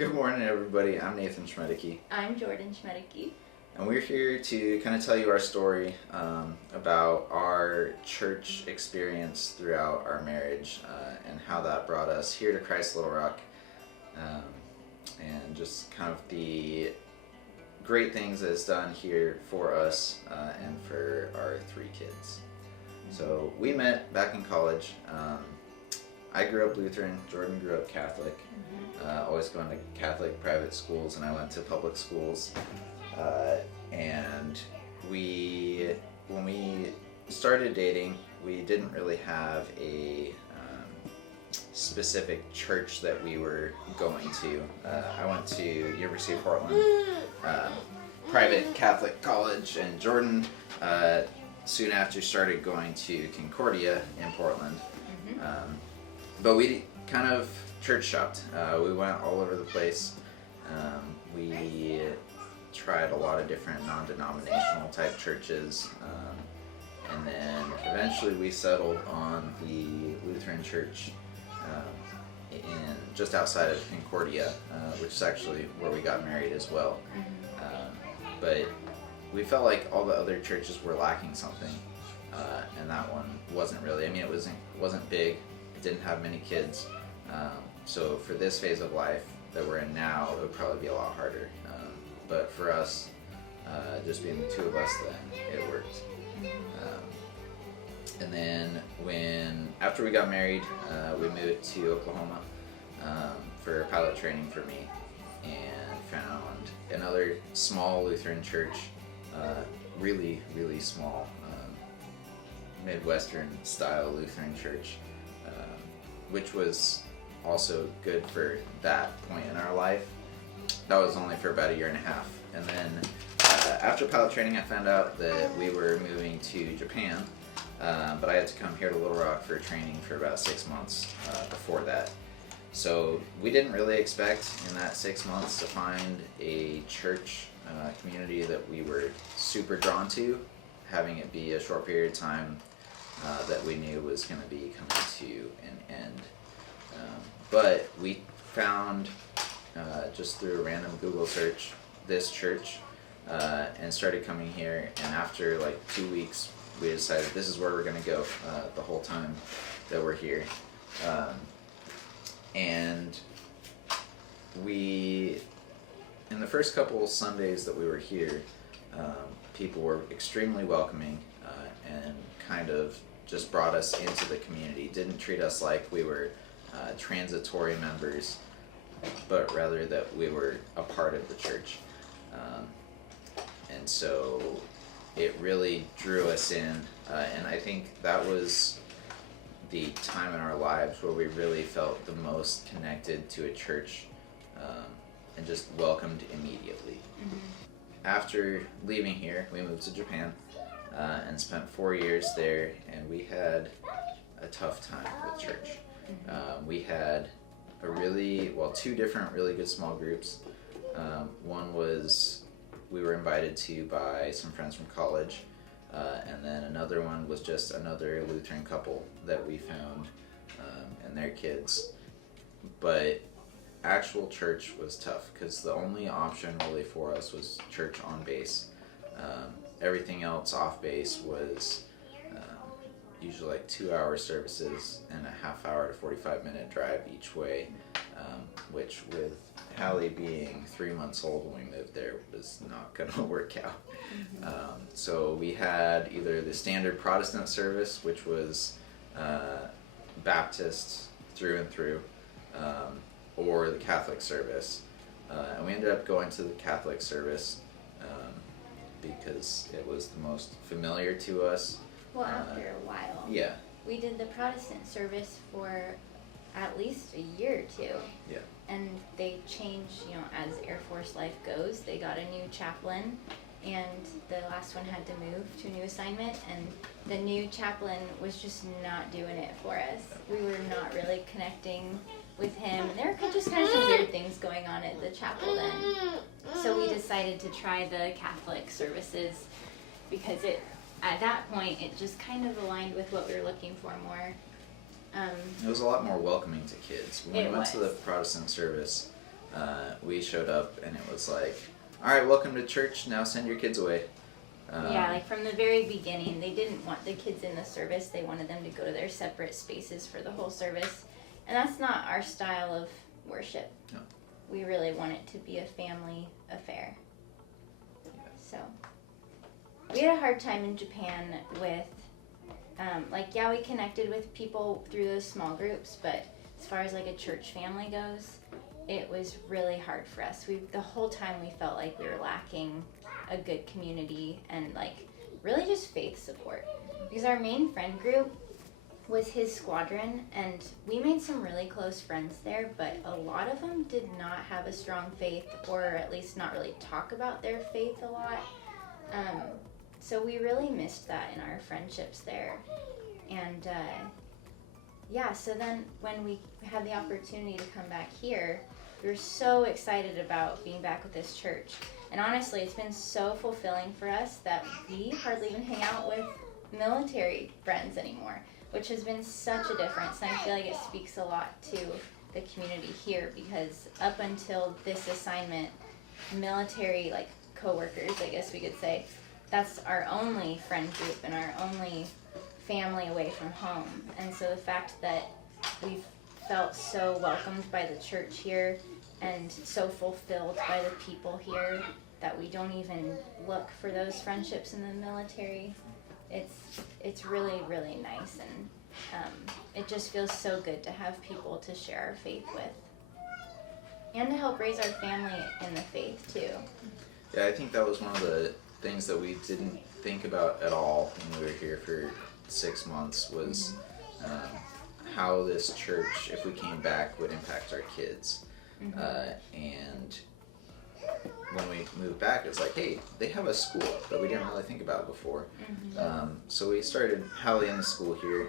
Good morning, everybody. I'm Nathan Schmedicke, I'm Jordan Schmedicke. and we're here to kind of tell you our story about our church experience throughout our marriage and how that brought us here to Christ Little Rock, and just kind of the great things that it's done here for us and for our 3 kids. So we met back in college. I grew up Lutheran, Jordan grew up Catholic, always going to Catholic private schools, and I went to public schools. And when we started dating, we didn't really have a specific church that we were going to. I went to University of Portland, private Catholic college, and Jordan soon after started going to Concordia in Portland. But we kind of church shopped. We went all over the place. We tried a lot of different non-denominational type churches. And then eventually we settled on the Lutheran church just outside of Concordia, which is actually where we got married as well. But we felt like all the other churches were lacking something, and that one wasn't really. I mean, it wasn't big. It didn't have many kids. So for this phase of life that we're in now, it would probably be a lot harder. But for us, just being the 2 of us, then it worked. And then after we got married, we moved to Oklahoma for pilot training for me, and found another small Lutheran church, really, really small, Midwestern style Lutheran church, which was also good for that point in our life. That was only for about 1.5 years. And then after pilot training, I found out that we were moving to Japan, but I had to come here to Little Rock for training for about 6 months before that. So we didn't really expect in that 6 months to find a church community that we were super drawn to, having it be a short period of time that we knew was going to be coming to an end. But we found, just through a random Google search, this church, and started coming here. And after like 2 weeks, we decided this is where we're going to go the whole time that we're here. And in the first couple Sundays that we were here, people were extremely welcoming and kind of just brought us into the community. Didn't treat us like we were transitory members, but rather that we were a part of the church. And so it really drew us in, and I think that was the time in our lives where we really felt the most connected to a church, and just welcomed immediately. After leaving here, we moved to Japan and spent 4 years there, and we had a tough time with church. We had 2 different really good small groups. One was we were invited to by some friends from college, and then another one was just another Lutheran couple that we found and their kids. But actual church was tough because the only option really for us was church on base. Everything else off base was usually like 2-hour services and a half-hour to 45-minute drive each way, which with Hallie being 3 months old when we moved there was not going to work out. So we had either the standard Protestant service, which was Baptist through and through, or the Catholic service. And we ended up going to the Catholic service because it was the most familiar to us. Well, after a while. Yeah. We did the Protestant service for at least a year or 2. Yeah. And they changed, as Air Force life goes. They got a new chaplain, and the last one had to move to a new assignment, and the new chaplain was just not doing it for us. We were not really connecting with him. There were just kind of some weird things going on at the chapel then. So we decided to try the Catholic services because at that point, it just kind of aligned with what we were looking for more. It was a lot more welcoming to kids. When we went to the Protestant service, we showed up and it was like, all right, welcome to church. Now send your kids away. Yeah, like from the very beginning, they didn't want the kids in the service. They wanted them to go to their separate spaces for the whole service. And that's not our style of worship. No. We really want it to be a family affair. So, we had a hard time in Japan with, we connected with people through those small groups, but as far as like a church family goes, it was really hard for us. The whole time we felt like we were lacking a good community and like really just faith support. Because our main friend group was his squadron, and we made some really close friends there, but a lot of them did not have a strong faith, or at least not really talk about their faith a lot. So we really missed that in our friendships there. And so then when we had the opportunity to come back here, we were so excited about being back with this church. And honestly, it's been so fulfilling for us that we hardly even hang out with military friends anymore, which has been such a difference. And I feel like it speaks a lot to the community here, because up until this assignment, military coworkers, I guess we could say, that's our only friend group and our only family away from home. And so the fact that we've felt so welcomed by the church here and so fulfilled by the people here that we don't even look for those friendships in the military, it's really, really nice. And it just feels so good to have people to share our faith with and to help raise our family in the faith too. Yeah, I think that was one of the things that we didn't think about at all when we were here for 6 months was how this church, if we came back, would impact our kids. And when we moved back, it's like, hey, they have a school that we didn't really think about before. So we started Hallie in the school here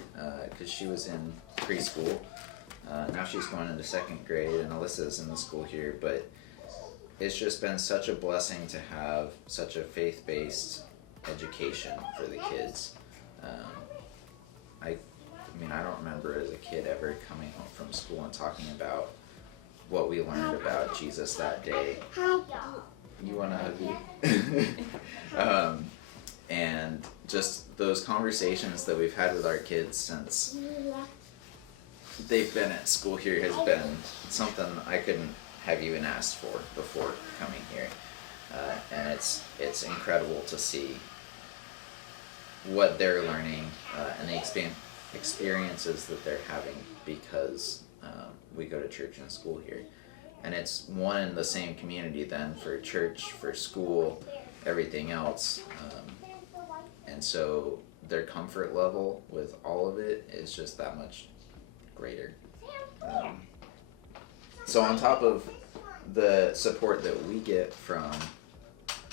because she was in preschool. Now she's going into 2nd grade, and Alyssa's in the school here. But it's just been such a blessing to have such a faith-based education for the kids. I don't remember as a kid ever coming home from school and talking about what we learned about Jesus that day. You want to hug? And just those conversations that we've had with our kids since they've been at school here has been something I couldn't have even asked for before coming here. And it's incredible to see what they're learning and the experiences that they're having because we go to church and school here. And it's one and the same community then for church, for school, everything else. And so their comfort level with all of it is just that much greater. So on top of the support that we get from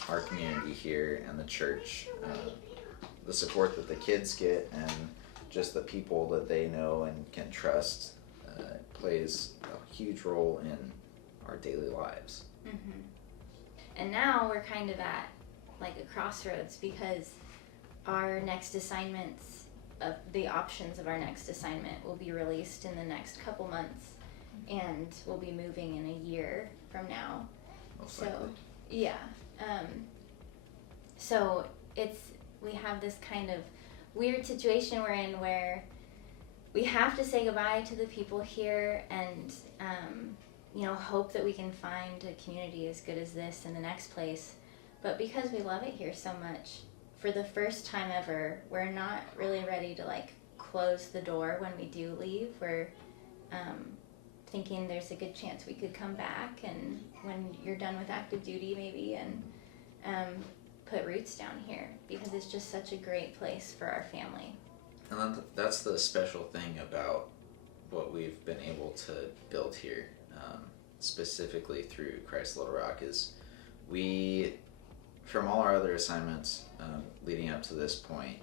our community here and the church, the support that the kids get and just the people that they know and can trust plays a huge role in our daily lives. And now we're kind of at a crossroads, because our next assignments, the options of our next assignment will be released in the next couple months, and we'll be moving in a year from now. Most likely. So we have this kind of weird situation we're in where we have to say goodbye to the people here and hope that we can find a community as good as this in the next place. But because we love it here so much, for the first time ever, we're not really ready to close the door when we do leave. We're thinking there's a good chance we could come back, and when you're done with active duty maybe, and put roots down here, because it's just such a great place for our family. And that's the special thing about what we've been able to build here, specifically through Christ Little Rock, is we, from all our other assignments leading up to this point,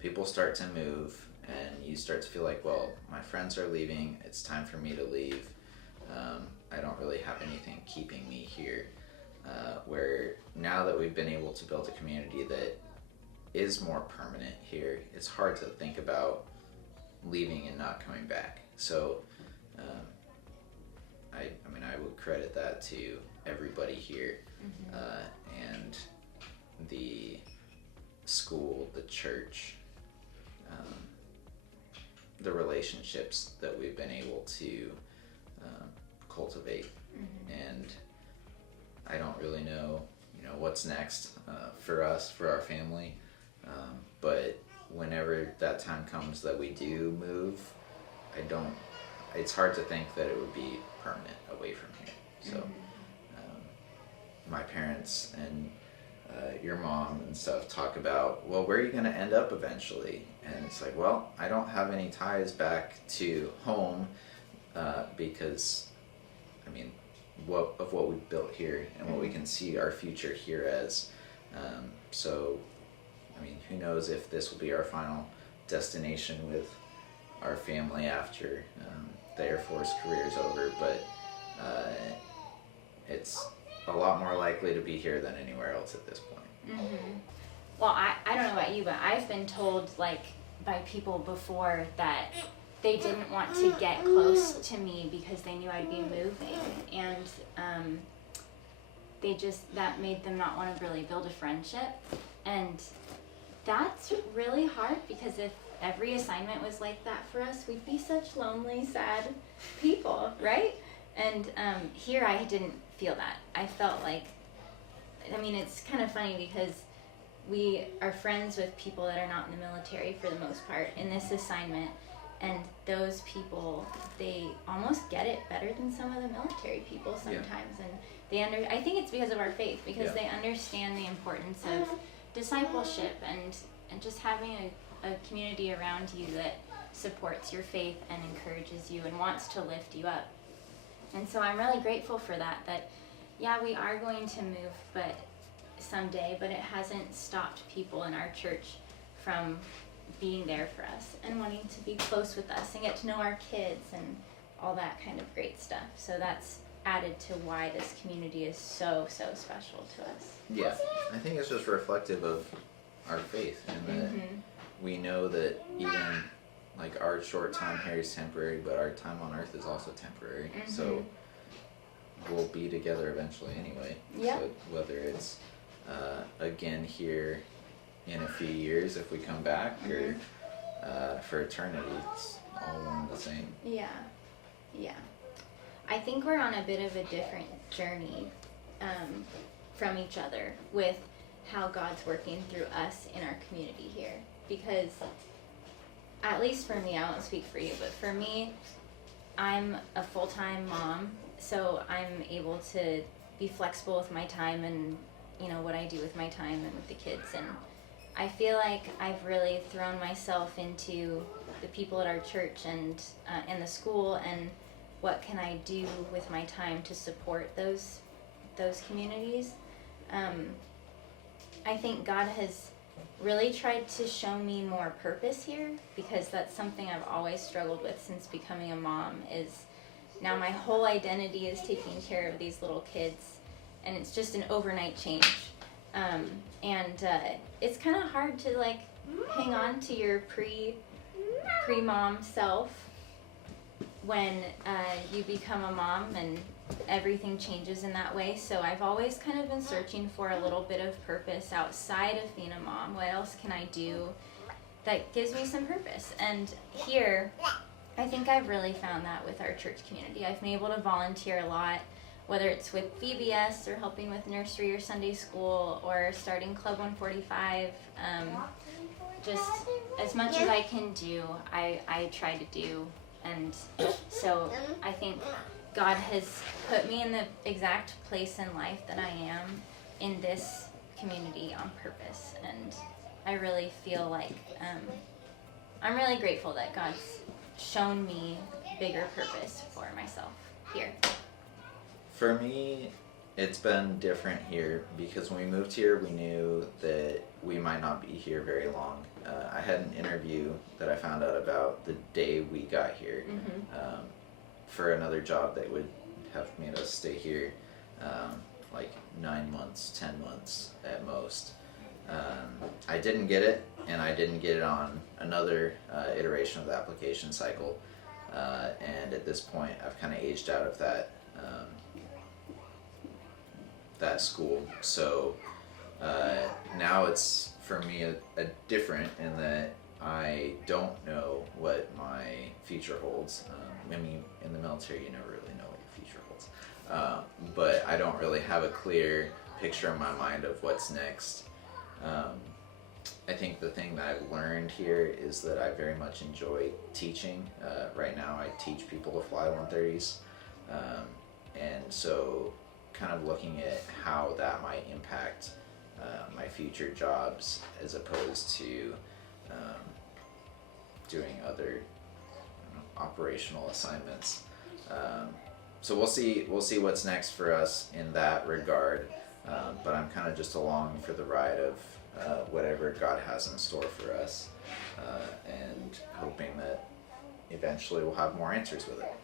people start to move and you start to feel like, well, my friends are leaving, it's time for me to leave. I don't really have anything keeping me here. Where now that we've been able to build a community that is more permanent here, it's hard to think about leaving and not coming back. So I mean, I would credit that to everybody here, and the school, the church, the relationships that we've been able to cultivate. And I don't really know, what's next for us, for our family, but whenever that time comes that we do move, it's hard to think that it would be permanent away from here. So my parents and your mom and stuff talk about, well, where are you going to end up eventually? And it's like, well, I don't have any ties back to home, because I mean, what we've built here and what we can see our future here as. So I mean, who knows if this will be our final destination with our family after the Air Force career is over, but it's a lot more likely to be here than anywhere else at this point. Well, I don't know about you, but I've been told, like, by people before that they didn't want to get close to me because they knew I'd be moving, and that made them not want to really build a friendship. And that's really hard, because if every assignment was like that for us, we'd be such lonely, sad people, right? And here I didn't feel that. I felt like, I mean, it's kind of funny because we are friends with people that are not in the military for the most part in this assignment, and those people, they almost get it better than some of the military people sometimes. And I think it's because of our faith, because they understand the importance of discipleship and just having a community around you that supports your faith and encourages you and wants to lift you up. And so I'm really grateful for that yeah, we are going to move someday, but it hasn't stopped people in our church from being there for us and wanting to be close with us and get to know our kids and all that kind of great stuff. So that's added to why this community is so special to us. Yeah, I think it's just reflective of our faith, and that we know that even like our short time here is temporary, but our time on earth is also temporary. So we'll be together eventually anyway. Yeah. So whether it's again here in a few years if we come back, or for eternity, it's all one and the same. Yeah. I think we're on a bit of a different journey from each other with how God's working through us in our community here. Because, at least for me, I won't speak for you, but for me, I'm a full-time mom, so I'm able to be flexible with my time and, what I do with my time and with the kids. And I feel like I've really thrown myself into the people at our church and the school, and what can I do with my time to support those communities. I think God has really tried to show me more purpose here, because that's something I've always struggled with since becoming a mom. Is now my whole identity is taking care of these little kids, and it's just an overnight change. It's kind of hard to hang on to your pre-mom self when you become a mom and everything changes in that way. So I've always kind of been searching for a little bit of purpose outside of being a mom. What else can I do that gives me some purpose? And here, I think I've really found that with our church community. I've been able to volunteer a lot, whether it's with VBS or helping with nursery or Sunday school or starting Club 145. Just as much as I can do, I try to do. And so I think God has put me in the exact place in life that I am in this community on purpose. And I really feel like I'm really grateful that God's shown me bigger purpose for myself here. For me, it's been different here, because when we moved here, we knew that we might not be here very long. I had an interview that I found out about the day we got here for another job that would have made us stay here 9 months, 10 months at most. I didn't get it, and I didn't get it on another iteration of the application cycle. And at this point, I've kind of aged out of that um, that school. So now it's for me a different in that I don't know what my future holds. I mean, in the military, you never really know what your future holds. But I don't really have a clear picture in my mind of what's next. I think the thing that I've learned here is that I very much enjoy teaching. Right now, I teach people to fly 130s. And so kind of looking at how that might impact my future jobs as opposed to doing other operational assignments. So we'll see what's next for us in that regard. But I'm kind of just along for the ride of whatever God has in store for us, and hoping that eventually we'll have more answers with it.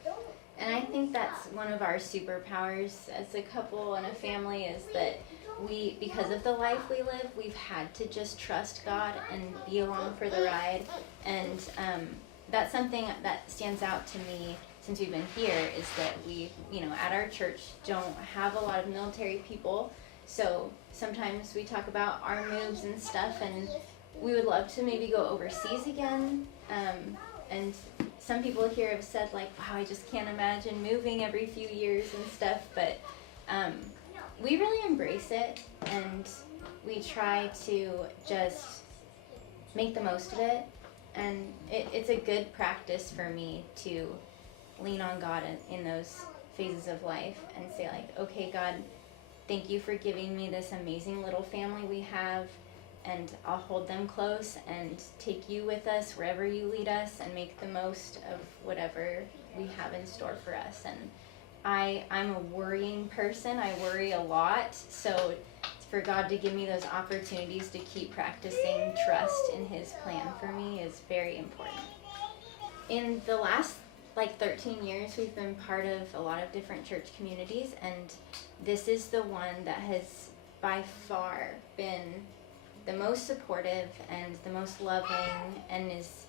And I think that's one of our superpowers as a couple and a family is that we, because of the life we live, we've had to just trust God and be along for the ride. And that's something that stands out to me since we've been here is that we, at our church don't have a lot of military people. So sometimes we talk about our moves and stuff, and we would love to maybe go overseas again. And some people here have said like, wow, I just can't imagine moving every few years and stuff. But we really embrace it, and we try to just make the most of it. And it's a good practice for me to lean on God in those phases of life and say like, okay, God, thank you for giving me this amazing little family we have, and I'll hold them close and take you with us wherever you lead us and make the most of whatever we have in store for us. And I'm a worrying person. I worry a lot. So for God to give me those opportunities to keep practicing trust in His plan for me is very important. In the last 13 years, we've been part of a lot of different church communities, and this is the one that has by far been the most supportive and the most loving, and is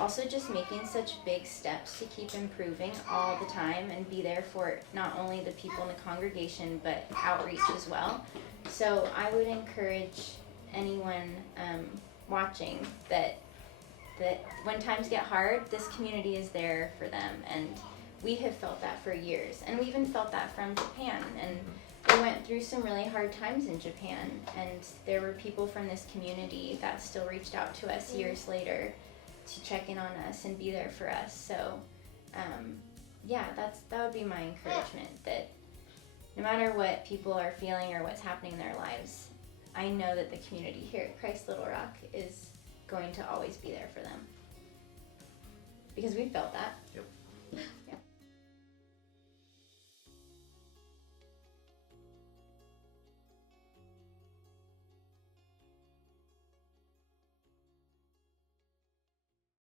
also just making such big steps to keep improving all the time and be there for not only the people in the congregation but outreach as well. So I would encourage anyone watching that when times get hard, this community is there for them, and we have felt that for years, and we even felt that from Japan. And we went through some really hard times in Japan, and there were people from this community that still reached out to us years later to check in on us and be there for us. So that would be my encouragement, that no matter what people are feeling or what's happening in their lives, I know that the community here at Christ Little Rock is going to always be there for them, because we felt that. Yep.